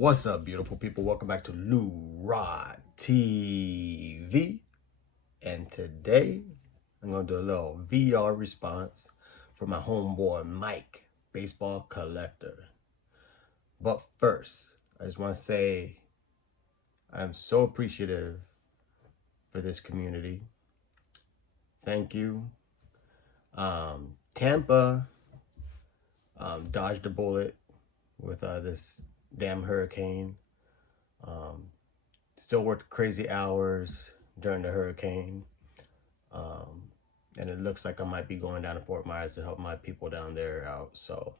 What's up, beautiful people? Welcome back to Lou Rod TV. And today, I'm going to do a little VR response for my homeboy Mike, baseball collector. But first, I just want to say I'm so appreciative for this community. Thank you. Tampa dodged a bullet with this damn hurricane. Still worked crazy hours during the hurricane. And it looks like I might be going down to Fort Myers to help my people down there out. So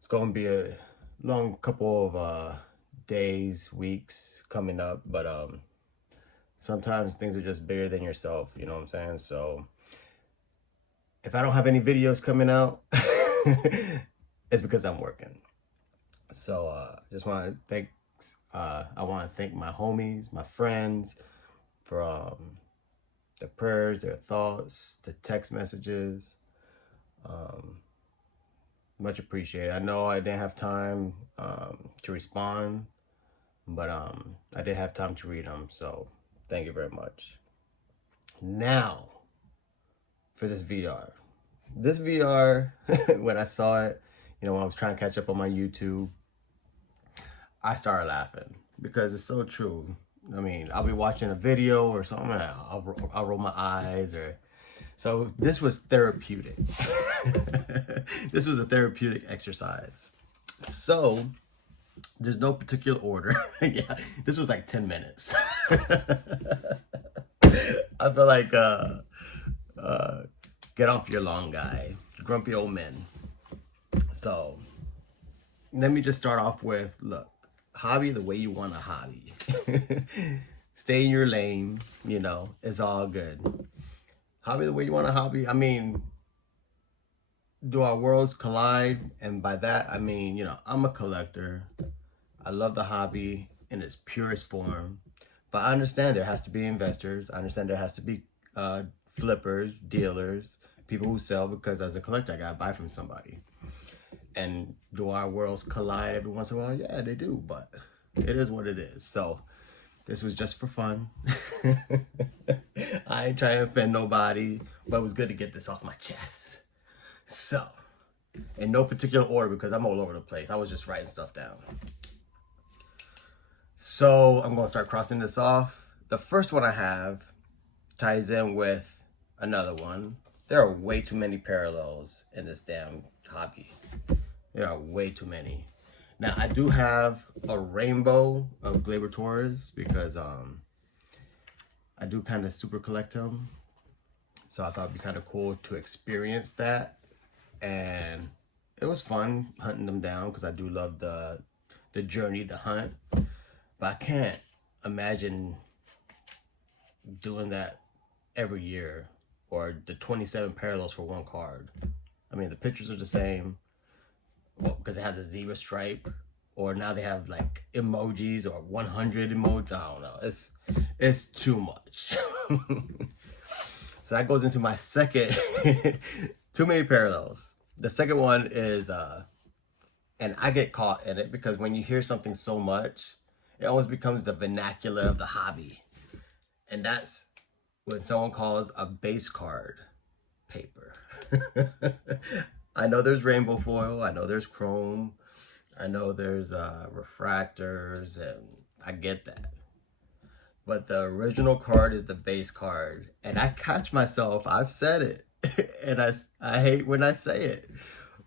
it's going to be a long couple of days, weeks coming up. But sometimes things are just bigger than yourself, you know what I'm saying? So if I don't have any videos coming out, it's because I'm working. So just want to thank I want to thank my homies, my friends, for the prayers, their thoughts, the text messages. Much appreciated. I know I didn't have time to respond, but I did have time to read them. So thank you very much. Now for this VR. This VR, when I saw it, you know, when I was trying to catch up on my YouTube, I started laughing because it's so true. I mean, I'll be watching a video or something, and I'll roll my eyes. So this was therapeutic. This was a therapeutic exercise. So there's no particular order. Yeah, this was like 10 minutes. I feel like get off your lawn, guy. Grumpy old men. So let me just start off with, look, hobby the way you want a hobby. Stay in your lane, you know, it's all good. Hobby the way you want a hobby. I mean, do our worlds collide? And by that, I mean, you know, I'm a collector. I love the hobby in its purest form. But I understand there has to be investors. I understand there has to be flippers, dealers, people who sell, because as a collector, I gotta buy from somebody. And do our worlds collide every once in a while? Yeah, they do, but it is what it is. So this was just for fun. I ain't trying to offend nobody, but it was good to get this off my chest. So, in no particular order, because I'm all over the place. I was just writing stuff down. So I'm gonna start crossing this off. The first one I have ties in with another one. There are way too many parallels in this damn hobby. There are way too many. Now, I do have a rainbow of Glabrators because I do kind of super collect them. So I thought it'd be kind of cool to experience that. And it was fun hunting them down because I do love the journey, the hunt. But I can't imagine doing that every year, or the 27 parallels for one card. I mean, the pictures are the same. Well, because it has a zebra stripe, or now they have like emojis or 100 emojis. I don't know. It's too much. So that goes into my second. Too many parallels. The second one is, and I get caught in it because when you hear something so much, it almost becomes the vernacular of the hobby, and that's when someone calls a base card paper. I know there's rainbow foil, I know there's chrome, I know there's refractors, and I get that. But the original card is the base card. And I catch myself, I've said it, and I hate when I say it.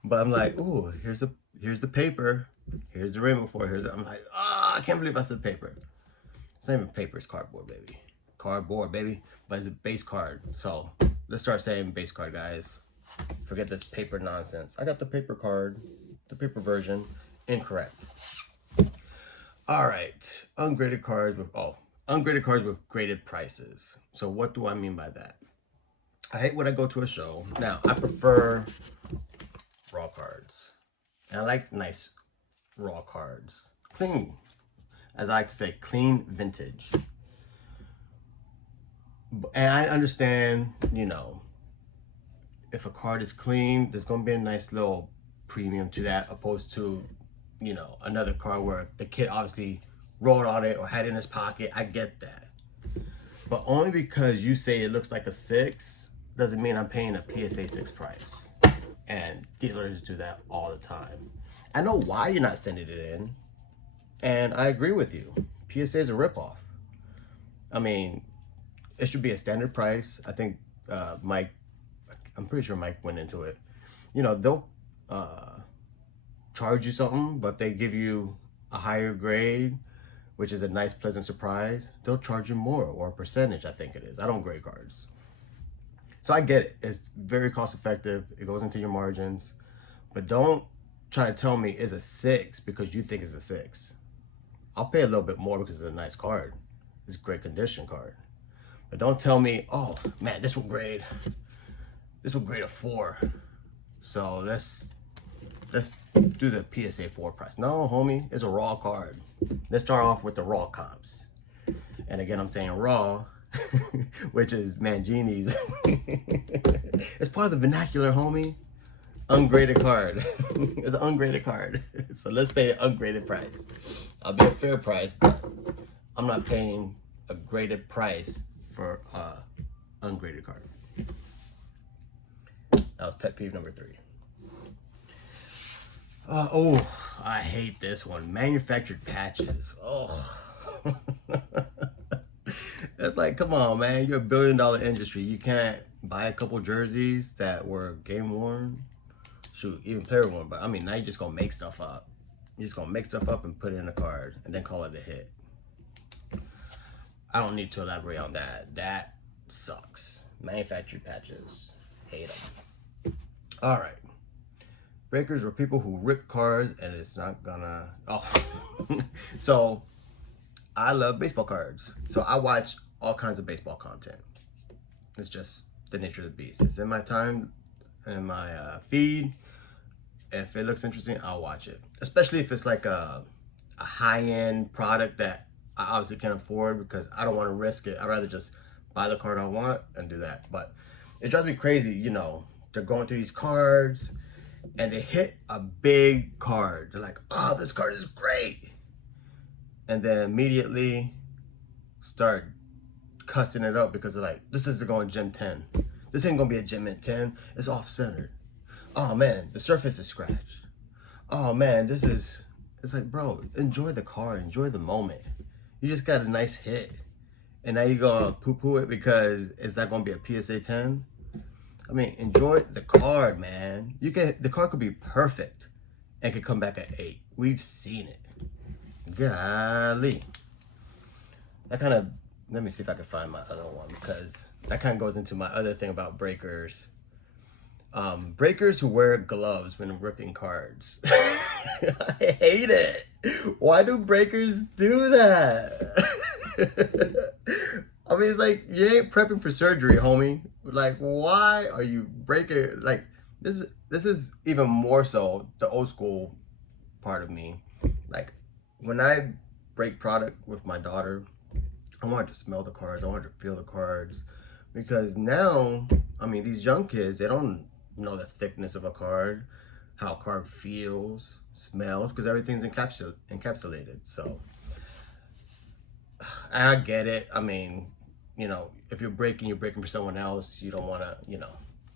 But I'm like, ooh, here's the paper, here's the rainbow foil, I'm like, I can't believe I said paper. It's not even paper, it's cardboard, baby. Cardboard, baby, but it's a base card. So let's start saying base card, guys. Forget this paper nonsense. I got the paper card, the paper version, incorrect. All right, ungraded cards with graded prices. So what do I mean by that? I hate when I go to a show. Now, I prefer raw cards. And I like nice raw cards. Clean, as I like to say, clean vintage. And I understand, you know, if a card is clean, there's going to be a nice little premium to that, opposed to you know, another card where the kid obviously wrote on it or had it in his pocket. I get that. But only because you say it looks like a 6 doesn't mean I'm paying a PSA 6 price. And dealers do that all the time. I know why you're not sending it in, and I agree with you. PSA is a ripoff. I mean, it should be a standard price. I think Mike, I'm pretty sure Mike went into it. You know, they'll charge you something, but they give you a higher grade, which is a nice, pleasant surprise, they'll charge you more, or a percentage, I think it is. I don't grade cards. So I get it. It's very cost effective. It goes into your margins. But don't try to tell me it's a 6 because you think it's a 6. I'll pay a little bit more because it's a nice card. It's a great condition card. But don't tell me, oh man, this will grade a 4. So let's do the PSA 4 price. No, homie, it's a raw card. Let's start off with the raw comps. And again, I'm saying raw, which is Mangini's. It's part of the vernacular, homie. Ungraded card. It's an ungraded card. So let's pay an ungraded price. I'll be a fair price, but I'm not paying a graded price for ungraded card. That was pet peeve number 3. Oh, I hate this one. Manufactured patches. Oh. It's like, come on, man. You're a $1 billion industry. You can't buy a couple jerseys that were game worn. Shoot, even player worn. But I mean, now you're just going to make stuff up. You're just going to make stuff up and put it in a card and then call it a hit. I don't need to elaborate on that. That sucks. Manufactured patches. Hate them. All right. Breakers were people who rip cards and it's not gonna... Oh. So, I love baseball cards. So, I watch all kinds of baseball content. It's just the nature of the beast. It's in my time, in my feed. If it looks interesting, I'll watch it. Especially if it's like a high-end product that I obviously can't afford because I don't want to risk it. I'd rather just buy the card I want and do that. But it drives me crazy, you know. They're going through these cards and they hit a big card. They're like, oh, this card is great. And then immediately start cussing it up because they're like, this is going Gem 10. This ain't gonna be a Gem 10. It's off-centered. Oh man, the surface is scratched. Oh man, this is... It's like, bro, enjoy the card. Enjoy the moment. You just got a nice hit. And now you're gonna poo-poo it because it's not gonna be a PSA 10? I mean, enjoy the card, man. The card could be perfect and could come back at 8. We've seen it. Golly. That kind of, let me see if I can find my other one because that kind of goes into my other thing about breakers. Breakers who wear gloves when ripping cards. I hate it. Why do breakers do that? I mean, it's like, you ain't prepping for surgery, homie. Like, why are you breaking? Like, this is even more so the old school part of me. Like, when I break product with my daughter, I want her to smell the cards. I want her to feel the cards. Because now, I mean, these young kids, they don't know the thickness of a card, how a card feels, smells, because everything's encapsulated. So, and I get it. I mean, you know, if you're breaking for someone else. You don't want to, you know.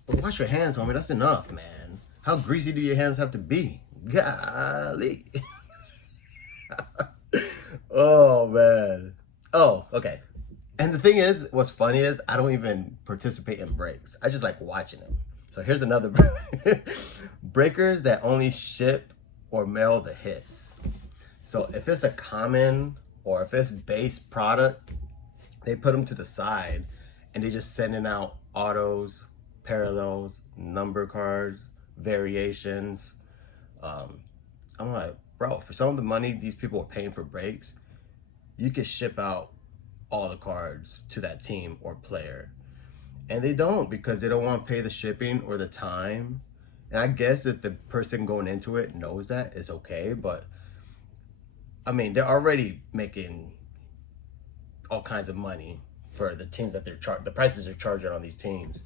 But wash your hands, homie. That's enough, man. How greasy do your hands have to be? Golly. Oh, man. Oh, okay. And the thing is, what's funny is I don't even participate in breaks. I just like watching them. So here's another breakers that only ship or mail the hits. So if it's a common or if it's base product, they put them to the side and they just sending out autos, parallels, number cards, variations. I'm like, bro, for some of the money these people are paying for breaks, you could ship out all the cards to that team or player. And they don't because they don't want to pay the shipping or the time. And I guess if the person going into it knows that, it's okay. But I mean, they're already making all kinds of money for the teams that they're the prices they're charging on these teams.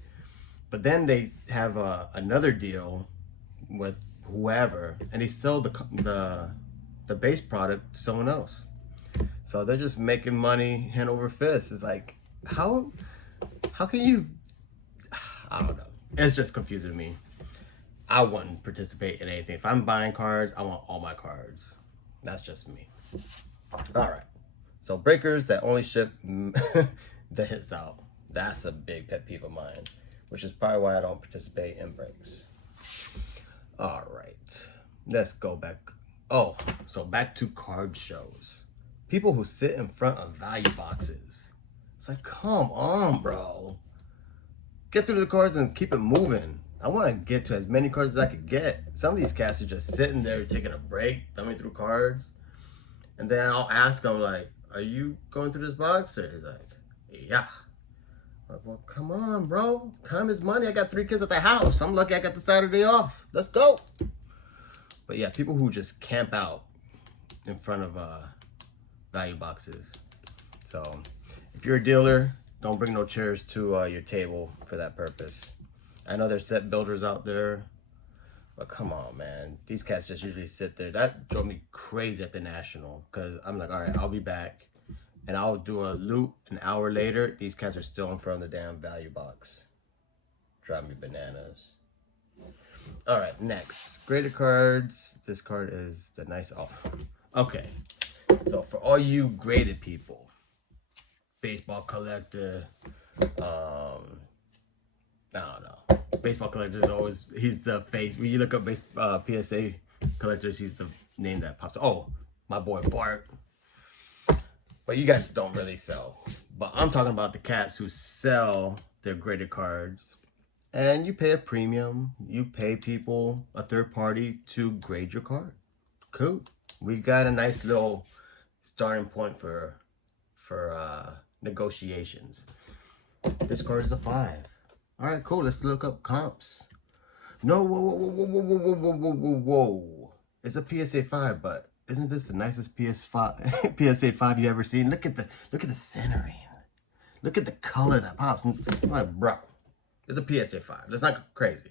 But then they have another deal with whoever, and they sell the the base product to someone else. So they're just making money hand over fist. It's like, how can you, I don't know. It's just confusing to me. I wouldn't participate in anything. If I'm buying cards, I want all my cards. That's just me. All right. So breakers that only ship the hits out. That's a big pet peeve of mine, which is probably why I don't participate in breaks. All right. Let's go back. Oh, so back to card shows. People who sit in front of value boxes. It's like, come on, bro. Get through the cards and keep it moving. I want to get to as many cards as I could get. Some of these cats are just sitting there taking a break, thumbing through cards. And then I'll ask them, like, are you going through this box? Or he's like, yeah. I'm like, well, come on, bro. Time is money. I got 3 kids at the house. I'm lucky I got the Saturday off. Let's go. But yeah, people who just camp out in front of value boxes. So if you're a dealer, don't bring no chairs to your table for that purpose. I know there's set builders out there, but come on, man. These cats just usually sit there. That drove me crazy at the National, because I'm like, all right, I'll be back. And I'll do a loop an hour later. These cats are still in front of the damn value box. Drive me bananas. All right, next. Graded cards. This card is the nice off. Okay. So for all you graded people, baseball collector, I don't know. Baseball collector is always, he's the face. When you look up PSA collectors, he's the name that pops up. Oh, my boy Bart. But you guys don't really sell. But I'm talking about the cats who sell their graded cards. And you pay a premium. You pay people, a third party, to grade your card. Cool. We got a nice little starting point for negotiations. This card is a 5. All right, cool. Let's look up comps. No, whoa. It's a PSA 5, but isn't this the nicest PSA 5 you ever seen? Look at the centering. Look at the color that pops. I'm like, bro, it's a PSA 5. That's not crazy.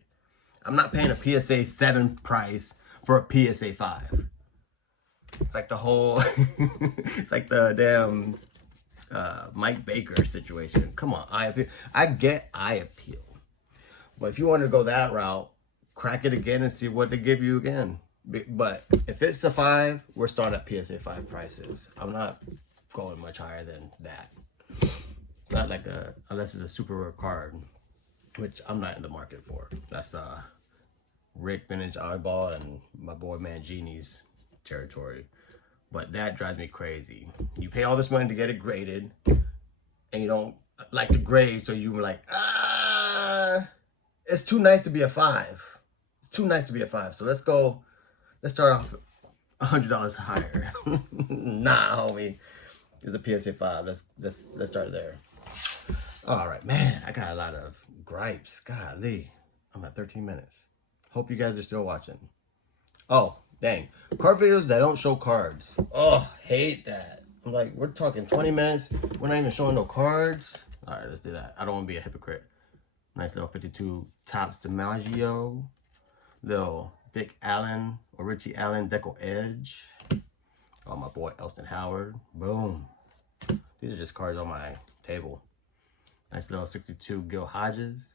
I'm not paying a PSA 7 price for a PSA 5. It's like the whole, it's like the damn Mike Baker situation. Come on, eye appeal. I get eye appeal. But if you want to go that route, crack it again and see what they give you again. But if it's a 5, we're starting at PSA 5 prices. I'm not going much higher than that. It's not like unless it's a super rare card, which I'm not in the market for. That's Rick Vintage Eyeball and my boy Mangini's territory. But that drives me crazy. You pay all this money to get it graded, and you don't like the grade, so you were like, it's too nice to be a 5. It's too nice to be a 5. So let's start off $100 higher. Nah, homie. It's a PSA 5. Let's start there. All right, man. I got a lot of gripes. Golly. I'm at 13 minutes. Hope you guys are still watching. Oh, dang. Card videos that don't show cards. Oh, hate that. I'm like, we're talking 20 minutes. We're not even showing no cards. All right, let's do that. I don't want to be a hypocrite. Nice little 52 Topps DiMaggio. Little Dick Allen or Richie Allen Deco Edge. Oh, my boy Elston Howard. Boom. These are just cards on my table. Nice little 62 Gil Hodges.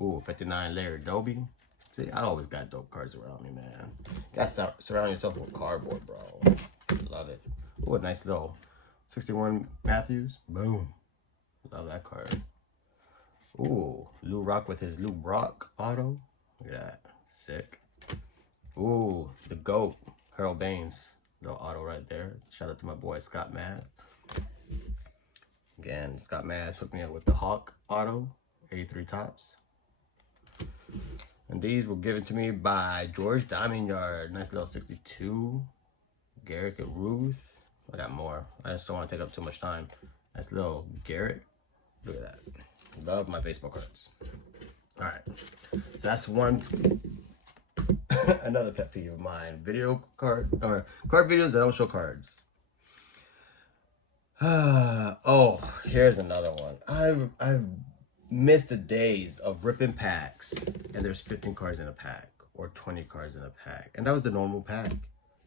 Ooh, 59 Larry Doby. See, I always got dope cards around me, man. Gotta surround yourself with cardboard, bro. Love it. Ooh, a nice little 61 Matthews. Boom. Love that card. Ooh, Lou Rock with his Lou Brock auto. Look at that. Sick. Ooh, the GOAT. Harold Baines. Little auto right there. Shout out to my boy Scott Mad. Again, Scott Mad hooked me up with the Hawk auto. 83 Topps. And these were given to me by George Diamond Yard. Nice little 62. Garrett and Ruth. I got more. I just don't want to take up too much time. Nice little Garrett. Look at that. Love my baseball cards. All right. So that's one. Another pet peeve of mine. Card videos that don't show cards. Oh, here's another one. I've missed the days of ripping packs and there's 15 cards in a pack or 20 cards in a pack, and that was the normal pack.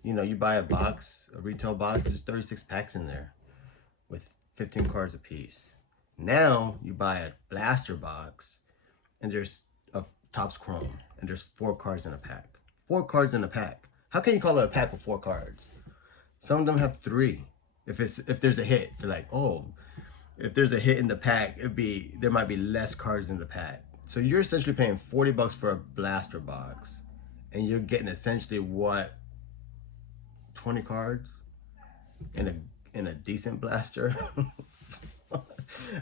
You know, you buy a box, a retail box, there's 36 packs in there with 15 cards apiece. Now you buy a blaster box and there's a Topps Chrome and there's 4 cards in a pack. 4 cards in a pack. How can you call it a pack with 4 cards? Some of them have 3. If there's a hit, they're like, oh, if there's a hit in the pack, there might be less cards in the pack. So you're essentially paying $40 for a blaster box, and you're getting essentially what, 20 cards in a decent blaster.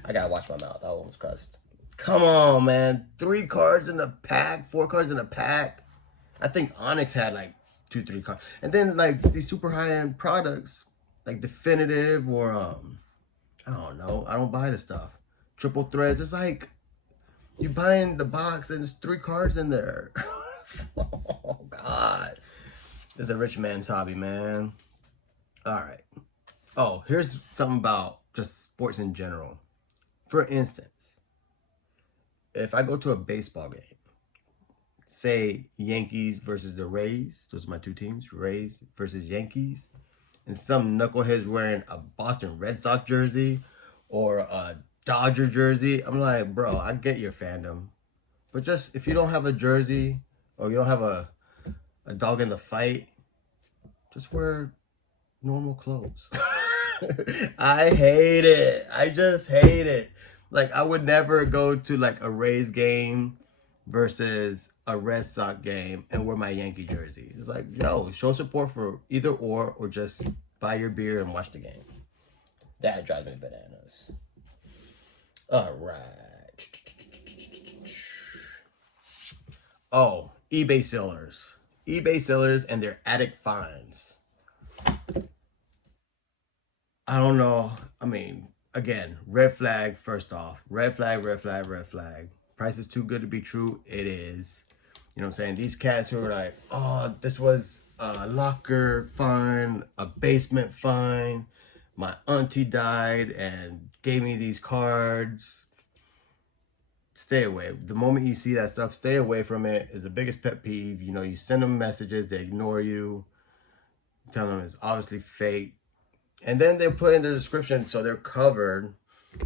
I gotta watch my mouth. I almost cussed. Come on, man. 3 cards in the pack, 4 cards in the pack. I think Onyx had like 2, 3 cards. And then like these super high-end products, like Definitive or I don't know. I don't buy the stuff. Triple threads. It's like you buying the box and there's 3 cards in there. Oh God. It's a rich man's hobby, man. All right. Oh, here's something about just sports in general. For instance, if I go to a baseball game, say Yankees versus the Rays, those are my 2 teams, Rays versus Yankees, and some knucklehead's wearing a Boston Red Sox jersey or a Dodger jersey, I'm like, bro, I get your fandom. But just if you don't have a jersey or you don't have a dog in the fight, just wear normal clothes. I hate it. I just hate it. Like, I would never go to like a Rays game versus a Red Sox game and wear my Yankee jersey. It's like, yo, show support for either or just buy your beer and watch the game. That drives me bananas. All right. Oh, eBay sellers. eBay sellers and their addict fines. I don't know. I mean, again, red flag first off. Red flag, red flag, red flag. Price is too good to be true. It is. You know what I'm saying? These cats who are like, oh, this was a locker fine, a basement fine. My auntie died and gave me these cards. Stay away. The moment you see that stuff, stay away from it. It's the biggest pet peeve. You know, you send them messages, they ignore you. Tell them it's obviously fake. And then they put in the description so they're covered.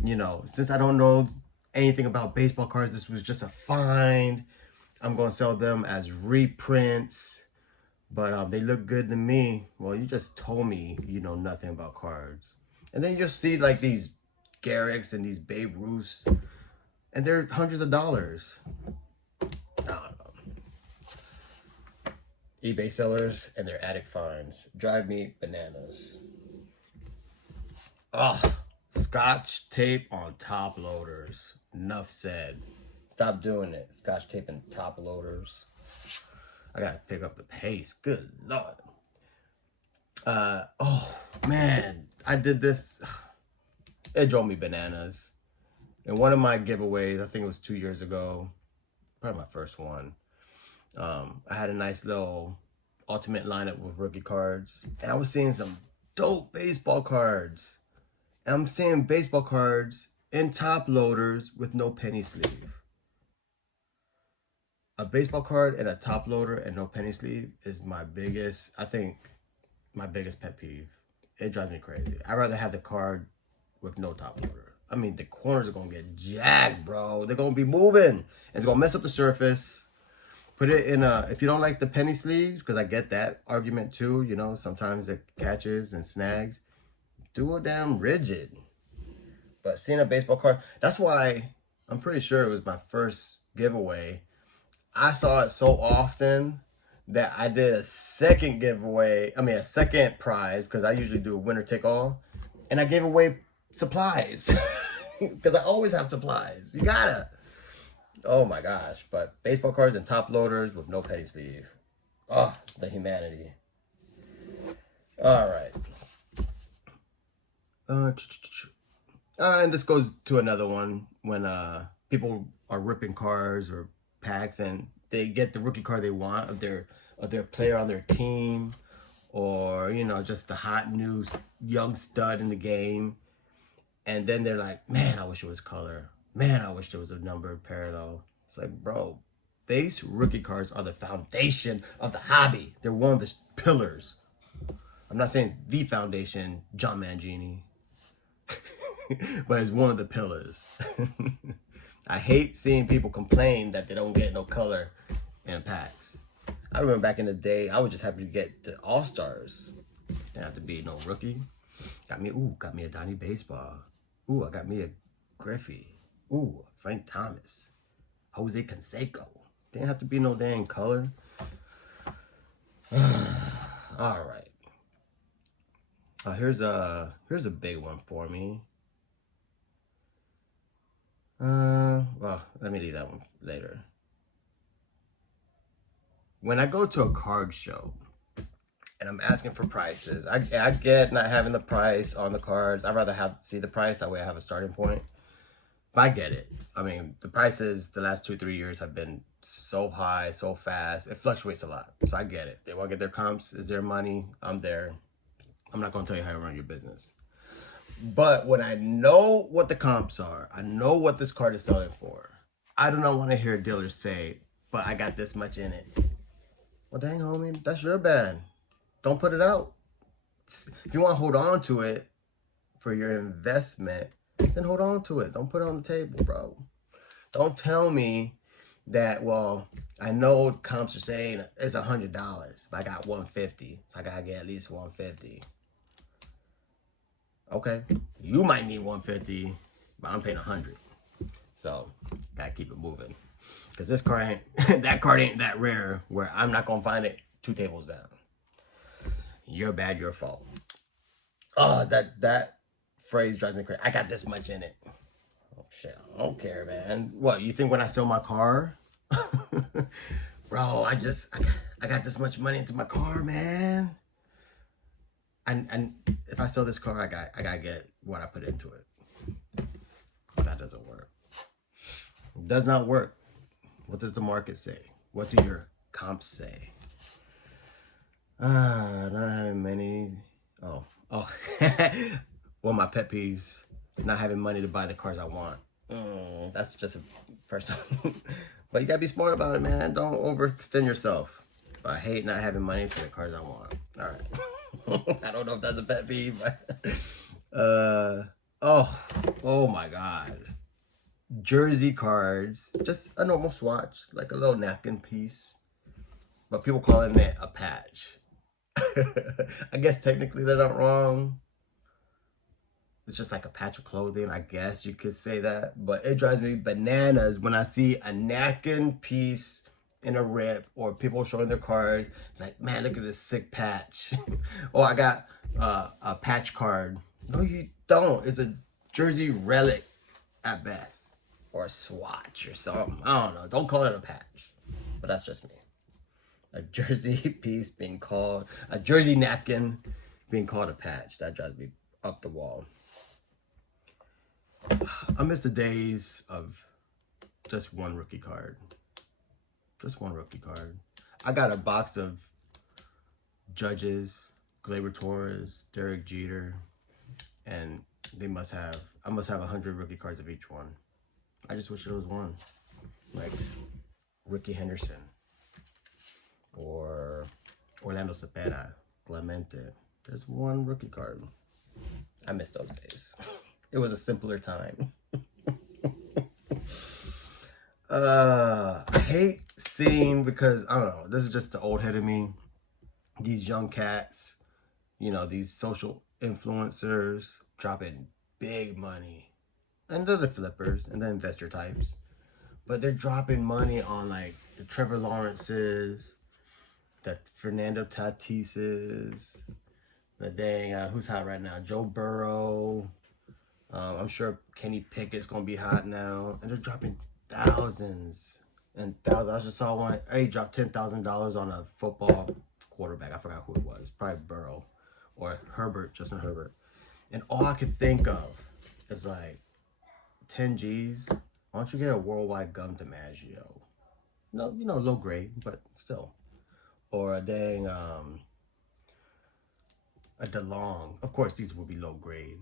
You know, since I don't know anything about baseball cards, this was just a find. I'm going to sell them as reprints. But they look good to me. Well, you just told me you know nothing about cards. And then you'll see like these Garricks and these Babe Ruths. And they're hundreds of dollars. I don't know. eBay sellers and their addict fines drive me bananas. Ugh. Scotch tape on top loaders. Enough said. Stop doing it. Scotch tape and top loaders. I gotta pick up the pace. Good Lord. Oh man, I did this. It drove me bananas. In one of my giveaways, I think it was 2 years ago, probably my first one. I had a nice little ultimate lineup with rookie cards, and I was seeing some dope baseball cards. And I'm seeing baseball cards in top loaders with no penny sleeve. A baseball card and a top loader and no penny sleeve is my biggest, I think, my biggest pet peeve. It drives me crazy. I'd rather have the card with no top loader. I mean, the corners are going to get jagged, bro. They're going to be moving. It's going to mess up the surface. Put it in a, if you don't like the penny sleeves, because I get that argument too, you know, sometimes it catches and snags. Do a damn rigid. But seeing a baseball card, that's why I'm pretty sure it was my first giveaway. I saw it so often that I did a second giveaway. I mean, a second prize, because I usually do a winner take all. And I gave away supplies. Because I always have supplies. You gotta. Oh my gosh. But baseball cards and top loaders with no penny sleeve. Oh, the humanity. All right. And this goes to another one when people are ripping cards or packs and they get the rookie card they want of their player on their team, or you know, just the hot new young stud in the game, and then they're like, man, I wish it was color, man, I wish there was a numbered parallel. It's like, bro, base rookie cards are the foundation of the hobby. They're one of the pillars. I'm not saying the foundation, John Mangini, but it's one of the pillars. I hate seeing people complain that they don't get no color in packs. I remember back in the day, I was just happy to get the All-Stars. Didn't have to be no rookie. Got me a Donnie Baseball. Ooh, I got me a Griffey. Ooh, Frank Thomas. Jose Canseco. Didn't have to be no dang color. All right. Here's a big one for me. Well, let me leave that one later. When I go to a card show and I'm asking for prices, I get not having the price on the cards. I'd rather see the price. That way I have a starting point. But I get it. I mean, the prices the last 2-3 years have been so high, so fast. It fluctuates a lot. So I get it. They want to get their comps. Is their money. I'm there. I'm not going to tell you how to run your business. But when I know what the comps are, I know what this card is selling for, I do not want to hear dealers say, but I got this much in it. Well, dang, homie, that's your bad. Don't put it out. If you want to hold on to it for your investment, then hold on to it. Don't put it on the table, bro. Don't tell me that, well, I know comps are saying it's $100, but I got $150, so I got to get at least $150. Okay, you might need $150, but I'm paying $100. So, gotta keep it moving. Because this card ain't, that card ain't that rare where I'm not gonna find it 2 tables down. You're bad, your fault. Oh, that phrase drives me crazy. I got this much in it. Oh, shit, I don't care, man. What, you think when I sell my car? Bro, I got this much money into my car, man. And if I sell this car, I gotta get what I put into it. That doesn't work. It does not work. What does the market say? What do your comps say? Not having many. Oh. Well, my pet peeves: not having money to buy the cars I want. That's just a personal. But you gotta be smart about it, man. Don't overextend yourself. I hate not having money for the cars I want. All right. I don't know if that's a pet peeve, but oh my God. Jersey cards, just a normal swatch, like a little napkin piece, but people calling it a patch. I guess technically they're not wrong. It's just like a patch of clothing, I guess you could say that, but it drives me bananas when I see a napkin piece in a rip or people showing their cards. It's like, man, look at this sick patch. Oh, I got a patch card. No, you don't. It's a Jersey relic at best. Or a swatch or something. I don't know. Don't call it a patch. But that's just me. A Jersey piece being called, a Jersey napkin being called a patch. That drives me up the wall. I miss the days of just one rookie card. Just one rookie card. I got a box of Judges, Gleyber Torres, Derek Jeter, and I must have 100 rookie cards of each one. I just wish there was one, like Ricky Henderson or Orlando Cepeda, Clemente. There's one rookie card. I miss those days. It was a simpler time. I hate seeing, because I don't know, this is just the old head of me. These young cats, you know, these social influencers dropping big money. And they're the flippers and the investor types. But they're dropping money on like the Trevor Lawrences, the Fernando Tatises, the dang, who's hot right now? Joe Burrow. I'm sure Kenny Pickett's going to be hot now. And they're dropping thousands and thousands. I just saw one. He dropped $10,000 on a football quarterback. I forgot who it was. Probably Burrow or Herbert, Justin Herbert. And all I could think of is like, 10 G's, why don't you get a worldwide gum DiMaggio? No, you know, low grade, but still. Or a dang, a DeLong. Of course, these will be low grade.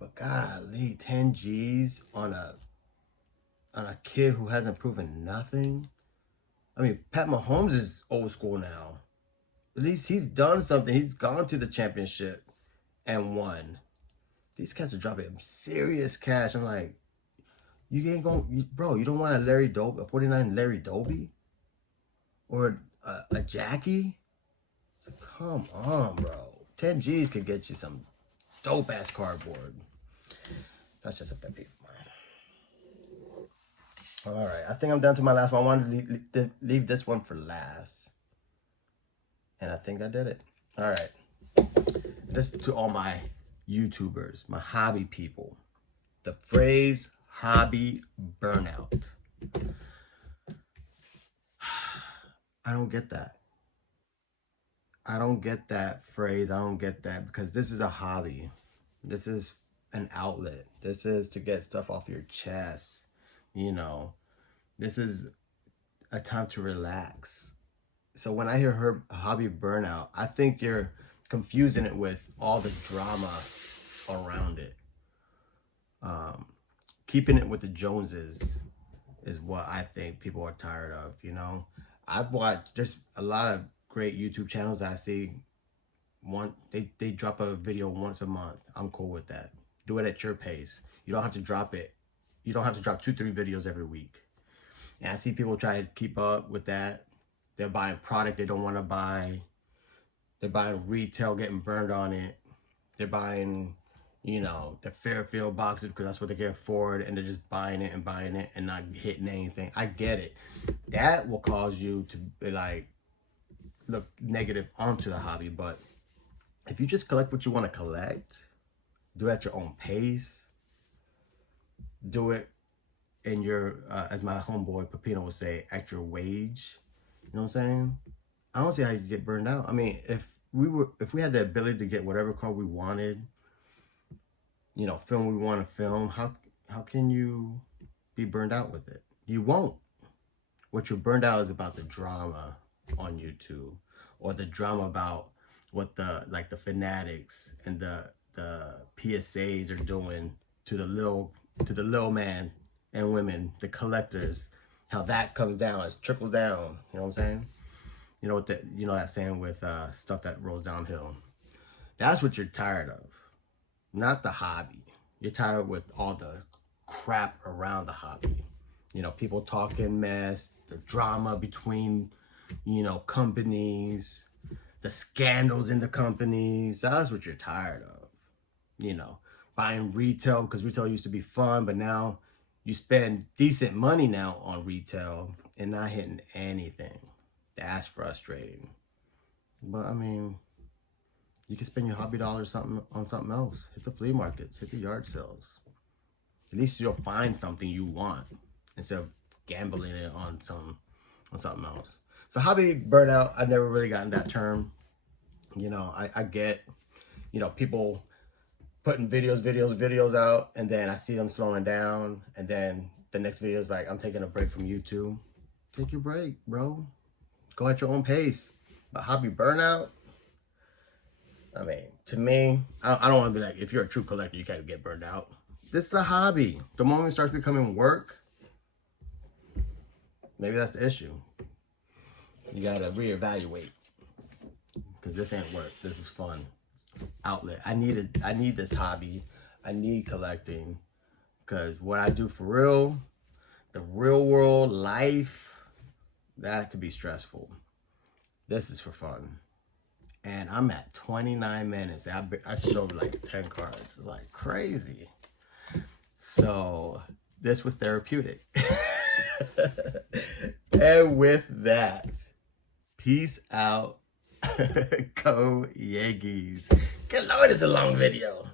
But golly, 10 G's on a kid who hasn't proven nothing. I mean, Pat Mahomes is old school now. At least he's done something. He's gone to the championship and won. These cats are dropping serious cash. I'm like, you ain't going, bro. You don't want a 49 Larry Doby, or a Jackie. So come on, bro. 10 G's could get you some dope ass cardboard. That's just a pet peeve of mine. All right, I think I'm down to my last one. I wanted to leave this one for last, and I think I did it. All right, this to all my YouTubers, my hobby people. The phrase hobby burnout. I don't get that. I don't get that phrase. I don't get that, because this is a hobby. This is an outlet. This is to get stuff off your chest. You know, this is a time to relax. So when I hear her hobby burnout, I think you're confusing it with all the drama around it. Keeping it with the Joneses is what I think people are tired of, you know? I've watched, there's a lot of great YouTube channels that I see. They drop a video once a month. I'm cool with that. Do it at your pace. You don't have to drop it. You don't have to drop 2-3 videos every week. And I see people try to keep up with that. They're buying product they don't want to buy. They're buying retail, getting burned on it. They're buying, you know, the Fairfield boxes because that's what they can afford, and they're just buying it and not hitting anything. I get it. That will cause you to be like, look negative onto the hobby. But if you just collect what you want to collect, do it at your own pace, do it in your, as my homeboy Pepino would say, at your wage. You know what I'm saying? I don't see how you get burned out. I mean, if we had the ability to get whatever car we wanted, you know, film we want to film, how can you be burned out with it? You won't. What you're burned out is about the drama on YouTube, or the drama about what the fanatics and the PSAs are doing to the little man and women, the collectors, how that comes down, it trickles down. You know what I'm saying? You know what that saying with stuff that rolls downhill. That's what you're tired of, not the hobby. You're tired with all the crap around the hobby. You know, people talking mess, the drama between, you know, companies, the scandals in the companies. That's what you're tired of. You know, buying retail because retail used to be fun, but now you spend decent money now on retail and not hitting anything. That's frustrating. But I mean, you can spend your hobby dollars on something else. Hit the flea markets, hit the yard sales. At least you'll find something you want instead of gambling it on something else. So hobby burnout, I've never really gotten that term. You know, I get, you know, people putting videos out, and then I see them slowing down, and then the next video is like, I'm taking a break from YouTube. Take your break, bro. Go at your own pace. But hobby burnout, I mean, to me, I don't want to be like, if you're a true collector, you can't get burned out. This is a hobby. The moment it starts becoming work, maybe that's the issue. You gotta reevaluate, because this ain't work. This is fun. Outlet. I need this hobby. I need collecting, because what I do for real, the real world life, that could be stressful. This is for fun. And I'm at 29 minutes. I showed like 10 cards. It's like crazy. So this was therapeutic. And with that, peace out. Go Yankees. Good Lord, it's a long video.